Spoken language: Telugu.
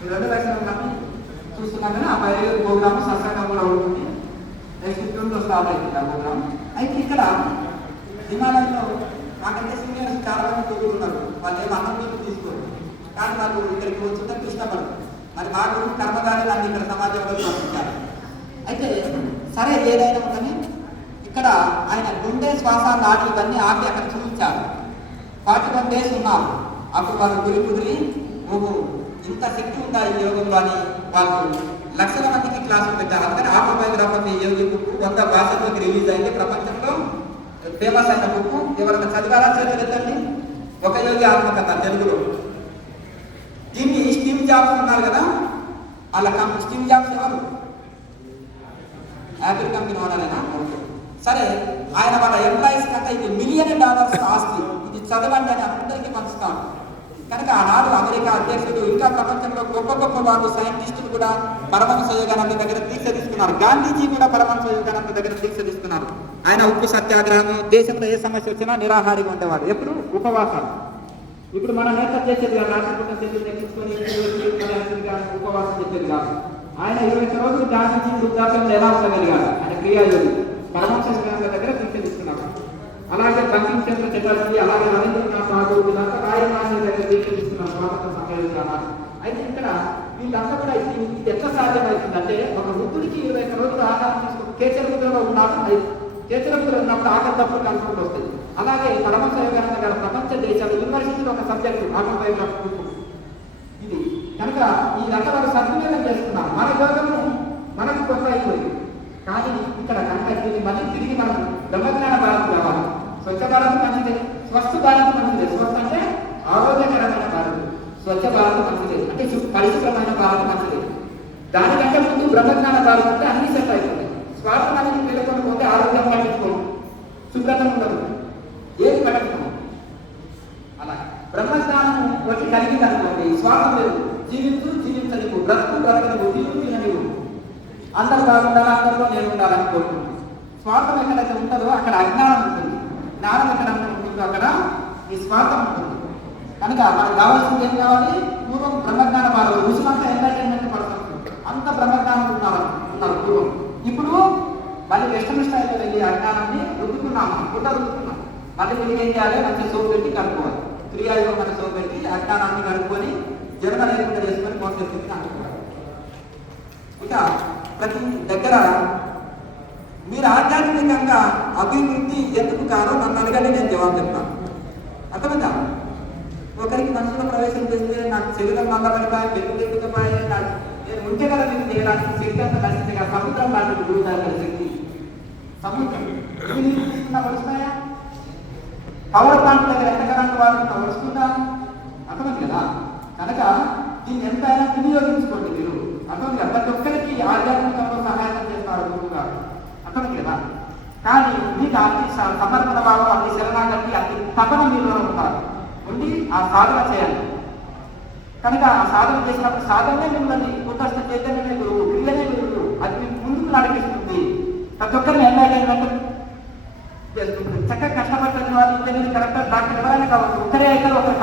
ఈ 2 లక్షల మంది చూస్తున్నాం కానీ ఆ 15 ప్రోగ్రామ్ సత్సంగం కూడా ఉంటుంది. నెక్స్ట్ జూన్లో స్టార్ట్ అవుతుంది ఆ ప్రోగ్రామ్. అయితే ఇక్కడ హిమాలయంలో మాకంటే సీనియర్స్ చాలా మంది చదువుతున్నారు. వాళ్ళు ఏమో అన్నం మీద తీసుకోరు, కానీ వాళ్ళు ఇక్కడికి వచ్చేటప్పుడు ఇష్టపడరు. మరి మా గురించి కర్మగానే దాన్ని ఇక్కడ సమాజంలో పంపించాలి. అయితే సరే ఏదైనా కానీ ఇక్కడ ఆయన గుండె శ్వాస నాటి ఇవన్నీ ఆపి అక్కడ చూపించారు. 41 days ఉన్నారు. అప్పుడు వాళ్ళు కుదిరి నువ్వు ఇంత శక్తి ఉందా ఈ యోగంలో అని వాళ్ళు లక్షల మందికి క్లాసులు పెట్టారు. అందుకని ఆటోబయోగ్రాఫీ యోగి బుక్ 100 భాషల్లోకి రిలీజ్ అయింది. ప్రపంచంలో ఫేమస్ అయిన బుక్. ఎవరైనా చదివారా చదివిందండి? ఒక యోగి ఆత్మకథ తెలుగులో. దీన్ని స్టీవ్ జాబ్స్ ఉన్నారు కదా, వాళ్ళ స్టీవ్ జాబ్స్ ఎవరు? యాపిల్ కంపెనీ ఓనరేనా? సరే, ఆయన వాళ్ళ ఎంప్లాయీస్ కంటే ఇది $1 మిలియన్ ఆస్తి. ఇది చదవండి అని అందరికీ పంచుతాడు. కనుక ఆనాడు అమెరికా అధ్యక్షుడు, ఇంకా ప్రపంచంలో గొప్ప గొప్ప వాళ్ళు సైంటిస్టులు కూడా పరమహంస యోగానంద దగ్గర దీక్ష తీసుకున్నారు. గాంధీజీ కూడా పరమహంస యోగానంద దగ్గర దీక్ష తీసుకున్నారు. ఆయన ఉప్పు సత్యాగ్రహం, దేశంలో ఏ సమస్య వచ్చినా నిరాహారిగా ఉండేవాడు. ఎప్పుడు ఉపవాసాలు. ఇప్పుడు మన నేత చేసేది రాష్ట్రపతి తెచ్చుకొని ఉపవాసం చేసేది కాదు. ఆయన 21 రోజులు గాంధీజీ వృద్ధాప్యంలో ఎలా ఉండగలిగారు? ఆయన క్రియాయోగి పరమహంస యోగానంద దగ్గర దీక్ష తీసుకున్నారు. అలాగే బంకిం చంద్ర చటర్జీ, అలాగే రవీంద్రనాథ్ ఠాగూర్, వీళ్ళంతా రాయలమాని దగ్గర దీక్ష తీసుకున్నారు స్వాతంత్ర సమ్మేళనాలు. అయితే ఇక్కడ వీళ్ళంతా కూడా ఇది ఎట్లా సాధ్యమవుతుందంటే, ఒక వృద్ధుడికి 21 రోజులు ఆహారం తీసుకుని కేచరముద్రలో ఉన్నాడు. కేచరముద్ర ఉన్నప్పుడు ఆకలి తప్పుడు కనుక్కుంటూ వస్తుంది. అలాగే పరమహంస యోగానంద గారు ప్రపంచ దేశాలు యూనివర్సిటీలో ఒక సబ్జెక్టు ఆటోబయోగ్రఫీ ఇది. కనుక ఈ రకాల సద్వినియోగం చేస్తున్నాం. మన యోగము మనకు కొత్త అయిపోయింది. కానీ ఇక్కడ కనుక దీన్ని మళ్ళీ తిరిగి మనం బ్రహ్మజ్ఞాన భారత్ కావాలి. స్వచ్ఛ భారత్ మంచిదే, స్వస్థ భారత్ మంచిదే. స్వస్థ అంటే ఆరోగ్యకరమైన భారత్, స్వచ్ఛ భారత్ మంచిదే, అంటే పరిశుభ్రమైన భారత్ మంచిదే. దానికంటే ముందు బ్రహ్మజ్ఞాన భారత్ అంటే అన్ని సెట్ అయిపోతుంది. స్వార్థం అనేది పేర్కొని పోతే ఆరోగ్యం పట్టించుకోము, శుభ్రత ఉండదు, ఏది పట్టించుకోము. అలా బ్రహ్మజ్ఞానం వచ్చి కలిగింది అనుకోండి, స్వార్థం లేదు. జీవించనివ్వు, బ్రతకనివ్వు, తిననివ్వు, అందరూ బాగుండాలి, అందరిలో నేను ఉండాలని కోరుకుంటుంది. స్వార్థం ఎక్కడైతే ఉంటుందో అక్కడ అజ్ఞానం ఉంటుంది, జ్ఞానం ఎక్కడ ఉంటుందో అక్కడ ఈ స్వార్థం ఉంటుంది. కనుక మనకు కావాల్సింది ఏం కావాలి? పూర్వం బ్రహ్మజ్ఞాన భారత రుసుమంతా ఎంటర్టైన్మెంట్ పడుతుంది, అంత బ్రహ్మజ్ఞానం ఉన్నారు పూర్వం. ఇప్పుడు మళ్ళీ వెస్టర్న్ స్టైల్లో వెళ్ళి అజ్ఞానాన్ని రుద్దుకున్నాము, రుద్దుకున్నాం. మళ్ళీ మీరు ఏం చేయాలి? మంచి సోపు పెట్టి కలుపుకోవాలి. క్రియాయోగం మన సోపు పెట్టి అజ్ఞానాన్ని కలుపుకొని జన్మ లేకుండా చేసుకొని మోసస్థితిని అనుకోవాలి. ఇక ప్రతి దగ్గర మీరు ఆధ్యాత్మికంగా అభివృద్ధి ఎందుకు కాదో నన్ను అడగని నేను జవాబు చెప్తాను. అర్థమైందా? ఒకరికి మనసులో ప్రవేశం చేస్తే నాకు శరీరం నల్లబడిపోయి, పెరుగుపోయి, నేను ఉంటే కదా మీకు చేయడానికి శక్తి అంతా నచ్చిందిగా. సముద్రం లాంటి గురువుతారు శక్తి. సముద్రం వస్తున్నాయా? పవర్ ప్లాంట్ దగ్గర ఎంత కరెంట్ వాడుతున్నా వస్తుందా? అర్థమైంది కదా? కనుక దీన్ని ఎంతైనా వినియోగించుకోండి మీరు. అర్థమైంది కదా? ప్రతి ఒక్కరికి ఆధ్యాత్మికంలో సహాయం చేస్తారు గురువు గారు. అర్థమైంది కదా? కానీ మీకు అన్ని సమర్పణ భావం, అన్ని శరణాగతి, అన్ని తపన మీలో ఉంటారు ఉండి ఆ సాధన చేయాలి. కనుక ఆ సాధన చేసినప్పుడు సాధనే మిమ్మల్ని ఉత్తస్థ చైతన్యమే గురువు, క్రియనే గురువు. అది మీకు ముందుకు నడిపిస్తుంది. ప్రతి ఒక్కరిని ఎంటర్టైన్మెంట్ చేస్తుంది. చక్కగా కష్టపడుతున్న వాళ్ళు ఇంజనీర్, కలెక్టర్, డాక్టర్ ఎవరైనా కావచ్చు. ఒకరే అయితే ఒకరు